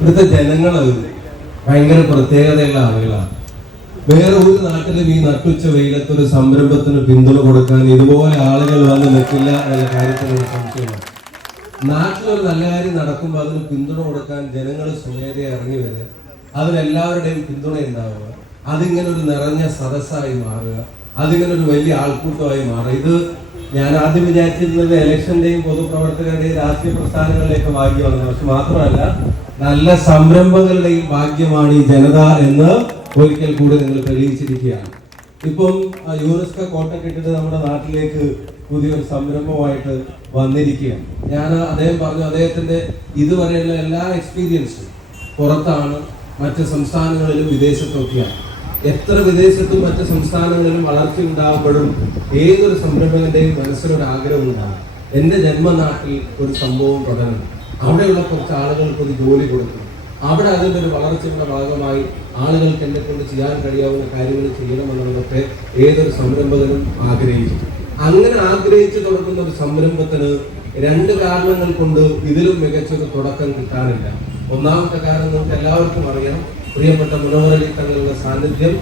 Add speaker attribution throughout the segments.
Speaker 1: ഇവിടുത്തെ ജനങ്ങൾ ഭയങ്കര പ്രത്യേകതയുള്ള ആളുകളാണ്. വേറെ ഒരു നാട്ടിലും ഈ നട്ടുച്ച വെയിലത്ത് ഒരു സംരംഭത്തിന് പിന്തുണ കൊടുക്കാൻ ഇതുപോലെ ആളുകൾ വന്ന് നിൽക്കില്ല എന്ന കാര്യത്തിൽ ഒരു സംശയമാണ്. നാട്ടിലൊരു നല്ല കാര്യം നടക്കുമ്പോൾ അതിന് പിന്തുണ കൊടുക്കാൻ ജനങ്ങൾ സ്വമേധയെ ഇറങ്ങി വരിക. അതിലെല്ലാവരുടെയും പിന്തുണ ഉണ്ടാവുക. അതിങ്ങനെ ഒരു നിറഞ്ഞ സദസ്സായി മാറുക. അതിങ്ങനെ ഒരു വലിയ ആൾക്കൂട്ടമായി മാറുക. ഇത് ഞാൻ ആദ്യം വിചാരിച്ചിരുന്നത് ഇലക്ഷന്റെയും പൊതുപ്രവർത്തകരുടെയും രാഷ്ട്രീയ പ്രസ്ഥാനങ്ങളിലേക്ക് ഭാഗ്യമാണ് പക്ഷെ മാത്രമല്ല നല്ല സംരംഭങ്ങളുടെയും ഭാഗ്യമാണ് ഈ ജനത എന്ന് ഒരിക്കൽ കൂടി നിങ്ങൾ തെളിയിച്ചിരിക്കുകയാണ് ഇപ്പം യൂറിസ്ക കോട്ട കെട്ടിട്ട് നമ്മുടെ നാട്ടിലേക്ക് പുതിയൊരു സംരംഭമായിട്ട് വന്നിരിക്കുകയാണ്. ഞാൻ അദ്ദേഹം പറഞ്ഞു അദ്ദേഹത്തിന്റെ ഇതുവരെയുള്ള എല്ലാ എക്സ്പീരിയൻസും പുറത്താണ് മറ്റ് സംസ്ഥാനങ്ങളിലും വിദേശത്തൊക്കെയാണ് എത്ര വിദേശത്തും മറ്റ് സംസ്ഥാനങ്ങളിലും വളർച്ച ഉണ്ടാകുമ്പോഴും ഏതൊരു സംരംഭകന്റെയും മനസ്സിലൊരു ആഗ്രഹം ഉണ്ടാകും എന്റെ ജന്മനാട്ടിൽ ഒരു സംഭവം തുടങ്ങും അവിടെയുള്ള കുറച്ച് ആളുകൾക്ക് ഒരു ജോലി കൊടുക്കും അവിടെ അതിന്റെ ഒരു വളർച്ചയുടെ ഭാഗമായി ആളുകൾക്ക് എന്നെ കൊണ്ട് ചെയ്യാൻ കഴിയാവുന്ന കാര്യങ്ങൾ ചെയ്യണമെന്നുള്ളതൊക്കെ ഏതൊരു സംരംഭകനും ആഗ്രഹിച്ചു അങ്ങനെ ആഗ്രഹിച്ചു തുടങ്ങുന്ന ഒരു സംരംഭത്തിന് രണ്ട് കാരണങ്ങൾ കൊണ്ട് ഇതിലും മികച്ചൊരു തുടക്കം കിട്ടാനില്ല. ഒന്നാമത്തെ കാരണം നമുക്ക് എല്ലാവർക്കും അറിയാം. പ്രിയപ്പെട്ട മുനവറലി തങ്ങളുടെ സാന്നിധ്യം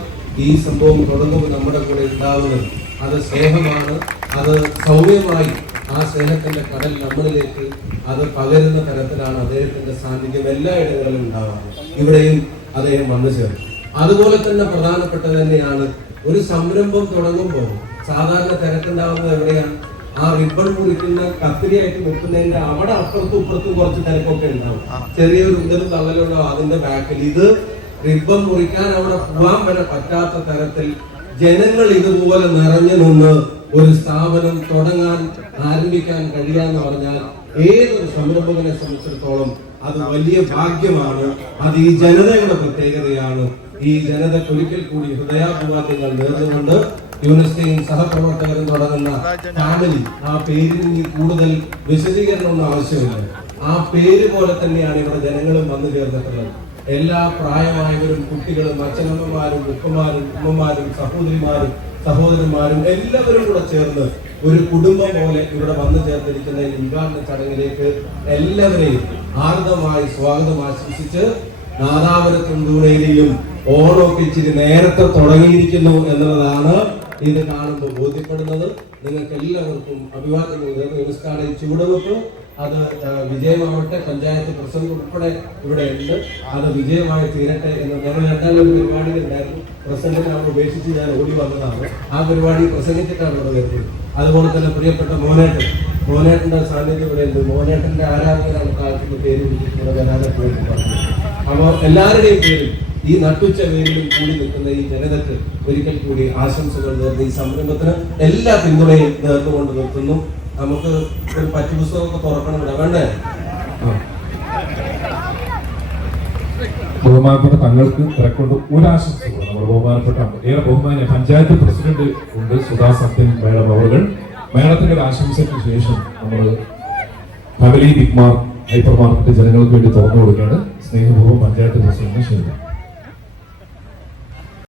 Speaker 1: ഈ സംഭവം തുടങ്ങുമ്പോൾ നമ്മുടെ കൂടെ ഉണ്ടാവുന്നത്. അത് സ്നേഹമാണ്. അത് സൗമ്യമായി ആ സ്നേഹത്തിന്റെ കടൽ നമ്മളിലേക്ക് അത് പകരുന്ന തരത്തിലാണ് അദ്ദേഹത്തിന്റെ സാന്നിധ്യം എല്ലാ ഇടങ്ങളിലും ഉണ്ടാവാറ്. ഇവിടെയും അദ്ദേഹം വന്നു ചേർന്നു. അതുപോലെ തന്നെ പ്രധാനപ്പെട്ടത് തന്നെയാണ് ഒരു സംരംഭം തുടങ്ങുമ്പോൾ സാധാരണ തിരക്കുണ്ടാവുന്നത് എവിടെയാണ്? ആ റിബൺ മുറിക്കുന്ന കത്തിരിയായിട്ട് നിൽക്കുന്നതിന്റെ അവിടെ അപ്പുറത്തും ഇപ്പുറത്തും കുറച്ച് തിരക്കൊക്കെ ഉണ്ടാവും. ചെറിയൊരു ഉന്തലും തള്ളലും ഉണ്ടാവും അതിന്റെ ബാക്കിൽ ഇത് റിബൺ മുറിക്കാൻ അവിടെ പോവാൻ വരെ പറ്റാത്ത തരത്തിൽ ജനങ്ങൾ ഇതുപോലെ നിറഞ്ഞു നിന്ന് ഒരു സ്ഥാപനം തുടങ്ങാൻ ആരംഭിക്കാൻ കഴിയാന്ന് പറഞ്ഞാൽ ഏതൊരു സംരംഭകനെ സംബന്ധിച്ചിടത്തോളം അത് വലിയ ഭാഗ്യമാണ്. അത് ഈ ജനതയുടെ പ്രത്യേകതയാണ്. ഈ ജനതയ്ക്ക് ഒരിക്കൽ കൂടി ഹൃദയാഭിവാദ്യങ്ങൾ നേർന്നുകൊണ്ട് യൂണിവേഴ്സിറ്റിയും സഹപ്രവർത്തകരും തുടങ്ങുന്ന ഫാമിലി ആ പേരിൽ ഇനി കൂടുതൽ വിശദീകരണമൊന്നും ആവശ്യമില്ല. ആ പേര് പോലെ തന്നെയാണ് ഇവിടെ ജനങ്ങളും വന്നു ചേർന്നിട്ടുള്ളത്. എല്ലാ പ്രായമായവരും കുട്ടികളും അച്ഛനമ്മമാരും ഉപ്പമാരും ഉമ്മമാരും സഹോദരിമാരും സഹോദരന്മാരും എല്ലാവരും കൂടെ ചേർന്ന് ഒരു കുടുംബം പോലെ ഇവിടെ വന്നു ചേർന്നിരിക്കുന്ന ഈ ഉദ്ഘാടന ചടങ്ങിലേക്ക് എല്ലാവരെയും ആർദ്രമായി സ്വാഗതം ആശംസിച്ച് നാദാപുരത്തും ദൂരയിലെയും ഓണമൊക്കെ നേരത്തെ തുടങ്ങിയിരിക്കുന്നു എന്നുള്ളതാണ് ഇത് കാണുമ്പോൾ ബോധ്യപ്പെടുന്നത് നിങ്ങൾക്ക് എല്ലാവർക്കും നേർന്ന് നമസ്കാരം ചുവടുവെപ്പ് അത് വിജയമാവട്ടെ. പഞ്ചായത്ത് പ്രസിഡന്റ് ഉൾപ്പെടെ ഇവിടെ ഉണ്ട്. അത് വിജയമായി തീരട്ടെ എന്ന് ഞങ്ങൾ രണ്ടാമത് പരിപാടി ഉണ്ടായിരുന്നു. പ്രസിഡന്റിനെ അവിടെ ഉപേക്ഷിച്ച് ഞാൻ ഓടി വന്നതാണ്. ആ പരിപാടി പ്രസംഗിച്ചിട്ടാണ് ഇവിടെ വരുന്നത്. അതുപോലെ തന്നെ പ്രിയപ്പെട്ട മോനേട്ടൻ. മോനേട്ടന്റെ സാന്നിധ്യം ഇവിടെ ഉണ്ട്. മോനേട്ടന്റെ ആരാധകരാണ് കാലത്തിന്റെ പേര് ഇവിടെ പോയിട്ട് അപ്പോൾ എല്ലാവരുടെയും പേരിൽ ഈ നട്ടുച്ച വേരിലും കൂടി നിൽക്കുന്ന ഈ ജനതയ്ക്ക് ഒരിക്കൽ കൂടി ആശംസകൾ നേർന്ന് ഈ സംരംഭത്തിന് എല്ലാ പിന്തുണയും നേർന്നുകൊണ്ട് നിർത്തുന്നു. നമുക്ക് ഒരു പറ്റുപുസ്തകമൊക്കെ തുറക്കണം ഇവിടെ. വേണ്ടേ
Speaker 2: ബഹുമാനപ്പെട്ട തങ്ങൾക്ക് തിരക്കൊണ്ട് ഒരാശംസ നമ്മുടെ ബഹുമാനപ്പെട്ട ഏറെ ബഹുമാന പഞ്ചായത്ത് പ്രസിഡന്റ് ഉണ്ട് സുധാ സത്യൻ മേഡം അവർ മേഡത്തിന്റെ ഒരു ആശംസയ്ക്ക് ശേഷം നമ്മൾ family big mark hyper market ജനങ്ങൾക്ക് വേണ്ടി തുറന്നു കൊടുക്കുകയാണ്. സ്നേഹപൂർവം പഞ്ചായത്ത് പ്രസിഡന്റ് ക്ഷണിക്കുന്നു